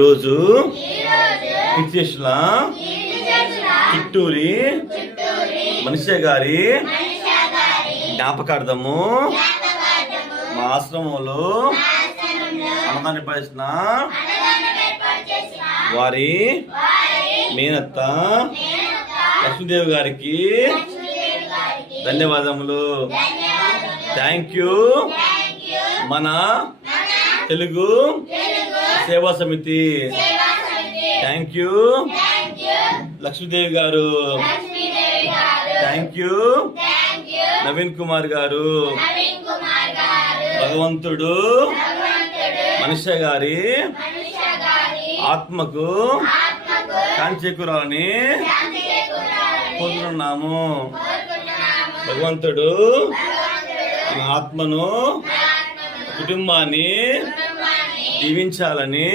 ఈరోజు చిట్టూరి మనిషి గారి జ్ఞాపకార్థము మా ఆశ్రమంలో అన్నదానం ఏర్పరిచిన వారి మేనత్త లక్ష్మీదేవి గారికి ధన్యవాదములు. థ్యాంక్ యూ మన తెలుగు సేవా సమితి. థ్యాంక్ యూ లక్ష్మీదేవి గారు. థ్యాంక్ యూ నవీన్ కుమార్ గారు. భగవంతుడు మనిషి గారి ఆత్మకు శాంతి చేకూరాలని కోరుతున్నాము. భగవంతుడు మన ఆత్మను కుటుంబాన్ని దీవించాలని